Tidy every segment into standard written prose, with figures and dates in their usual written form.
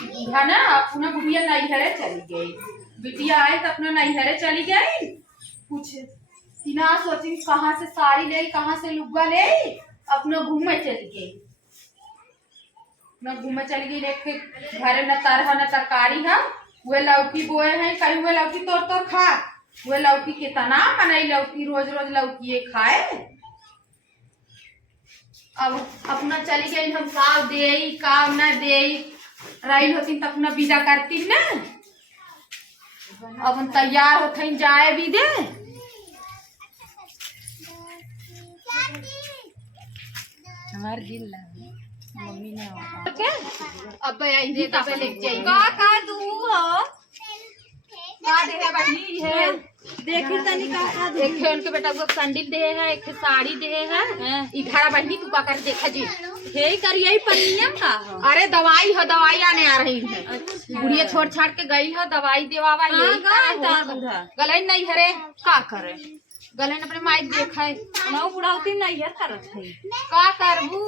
है ना। अपना बुढ़िया नैहरे चली गई, बिटिया आई तो अपना नैहरे चली गई। कुछ ना सोची कहाँ से साड़ी ले, कहाँ से लुग्गा ले, अपना घूमे चली गई। न घूमे चली गई, लेके घरे न तरह न तरकारी है। वे लौकी बोए हैं, कहीं हुए लौकी तोड़ तोड़ खा। वे लौकी कितना मनई, लौकी रोज रोज लौकी खाए। अब अपना चली गई, हम काम दे काम न दे रही होती तब अपना विदा करती न। अब हम तैयार होते जाए भी दे। हमार जिला मम्मी ने अब आई दे कब लेके जाइए का तू हो का दे है बहनी है। देखी तनी का एक है उनके बेटा को सैंडल दे है, एक साड़ी दे है। इधर बहनी तू का कर देखा जी हे करिए पन्निया का। अरे दवाई हो, दवाई आने आ रही है। बुढ़िया छोड़ छाड़ के गई हो, दवाई देवावा गले नहीं हरे का करे। गले अपने माइक देखा है मैं बुढ़ाती नहीं है करत है का करबू।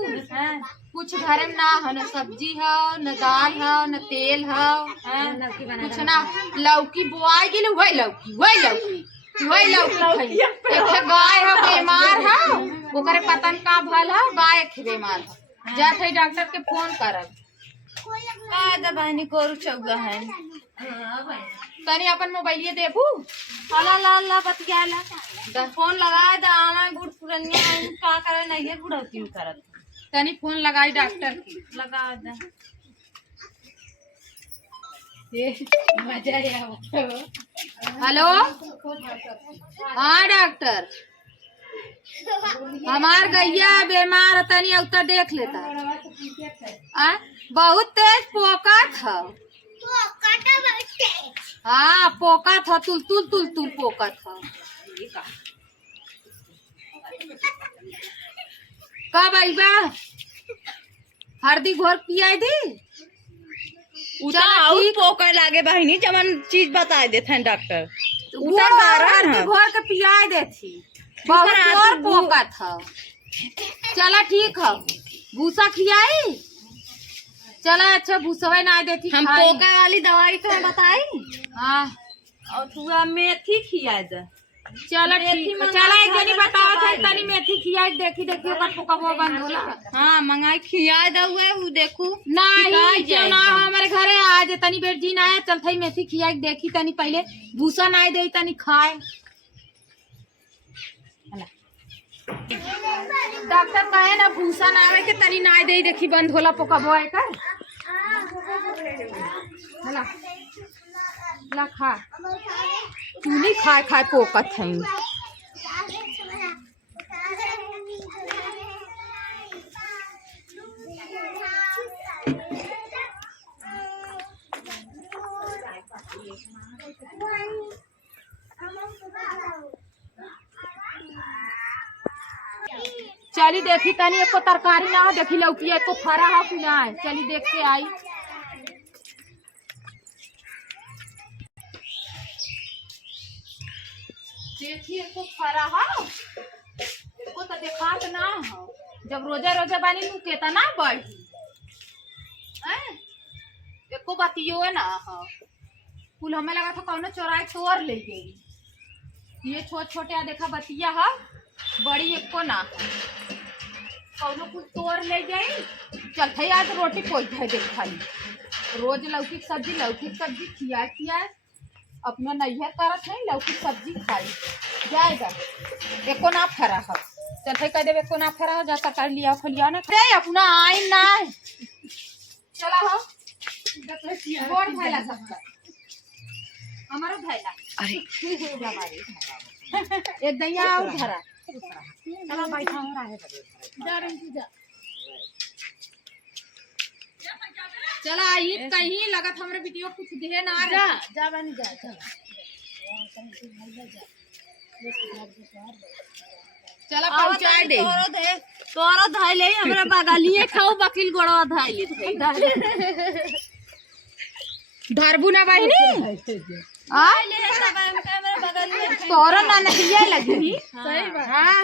कुछ घर में ना है, न सब्जी है, न दाल है, न तेल है, कुछ ना। लौकी बोआई गेल, वही लौकी एक गाय है बीमार है, ओकरे पतन का भल है, गाय एक बीमार है। जात है डॉक्टर के फोन करब बहनी कोरु चौगा है। तनी अपन मोबाइल देबू अला ला ला बतियाला फोन लगाए दा गुड़ पुरनिया का करे नहीं है बुढ़ौती करत। तनी फोन लगाई डॉक्टर की लगा दा मजा हेलो हाँ डॉक्टर हमार गैया बीमार तनी उतर देख लेता। बहुत तेज पोकत है। हाँ पोकत है, तुल तुल तुल तुल पोकत है। कब आई बा हरदी घोर पिया दी पोकर लागे बहनी चमन चीज बता देते हैं डॉक्टर। हरदी घोर के पिया देती बहुत पोकत है। चला ठीक है भूसा खियाई। चला अच्छा भूसवा ना देती हम पोका वाली दवाई तो बताई। हाँ और थोड़ा मेथी खिया दे। चला ठीक है। चला एक जनी बताओ थे तनी मेथी खियाई देखी देखी ओकर पोका वो बंद होला। हाँ मंगाई खिया दउए उ देखू नहीं क्यों ना हमारे घरे आज तनी बेट जी ना आए चल थई मेथी खियाई देखी तनी पहले भूसा ना दे तनी खाए। डॉक्टर कहे ना भूसा ना आवे के तनी ना दे देखी बंद होला पोका बोए कर। ला ला खा तू नहीं खाए खाए पोकत है। चली देखी तनी एको तरकारी ना हो, देखी लौकी एको फरा हो कि ना है। चली देख के आई। देखी एको फरा हो, एको तो देखात ना हो। जब रोजा रोजा बानी नु केतना बढ़ी एको बातियो ना हो। कुल हमें लगा था कौनो चोराई तोड़ ले गई। ये छोट छोटे देखा बतिया है, बड़ी एको ना कौनो कुछ तोड़ ले गई। चल आज रोटी पोई है देख खाली रोज लौकी की सब्जी खिया अपना नैहर करत है लौकी सब्जी खाई जाएगा। एको ना फरा है चल कह देवे एको ना फरा हो जाता कर लिया खलिया ना रे अपना आई ना चला हो बोर भैला सबका हमारा भैला। अरे एक दैया और धरा चला बैठा हो रहा है जा रही जा। चला आई कहीं लगत हमरे वीडियो कुछ दे ना जा जा बन जा चला पहुंचाए दे तोरा धाई ले हमरा बगलिए खाओ बकील गोड़वा धाई ले धरबू ना बहनी आई ले सब हमरा बगल में तोरा ना नहिया लगी। सही बात हाँ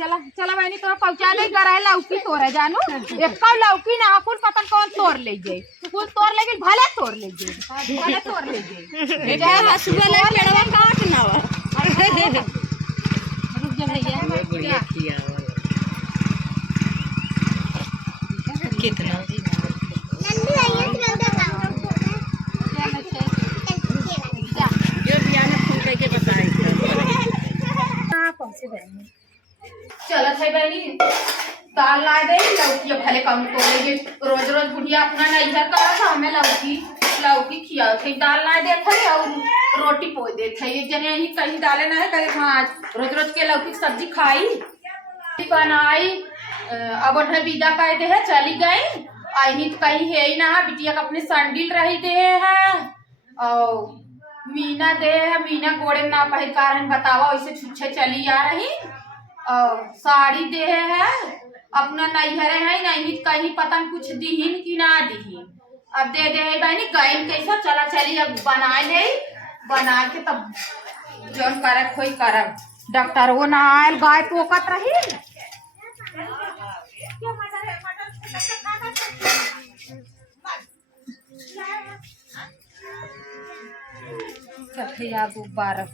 चला चला बहनी तो पहुंचा दे गरा लौकी तोरे जानू एक लौकी ना कुल पतन कौन तोड़ ले जाए कुल तोड़ ले भले तोड़ ले जाए भले तोड़ ले जाए जा हसुआ ले पेड़वा काट ना रुक जा भैया बढ़िया किया कितना जो दिया ने फोन करके बताई चलत है बहनी दाल ला दे लौकी भले कम तो लेगे रोज रोज बुढ़िया अपना नहीं घर करा था हमें लौकी लौकी खिया थे दाल ला दे थे और रोटी पोई दे थे एक जने ही कहीं डाले ना है कहीं हाँ रोज रोज के लौकी की सब्जी खाई बनाई अब उन्हें विदा कह दे है चली गई आई तो कहीं है ही ना बिटिया का अपने संडिल रही दे है और मीना दे है मीना गोड़े ना पहल कारण बतावा वैसे छुच्छे चली आ रही साड़ी दे है अपना नैहरे है नहीं कहीं पता कुछ दीहिन कि ना दीहिन अब दे दे है बहनी गई कैसा चला चली अब बनाए ले बना के तब जौन करे कोई करब डॉक्टर वो ना आयल गाय पोकत रही गुब्बारा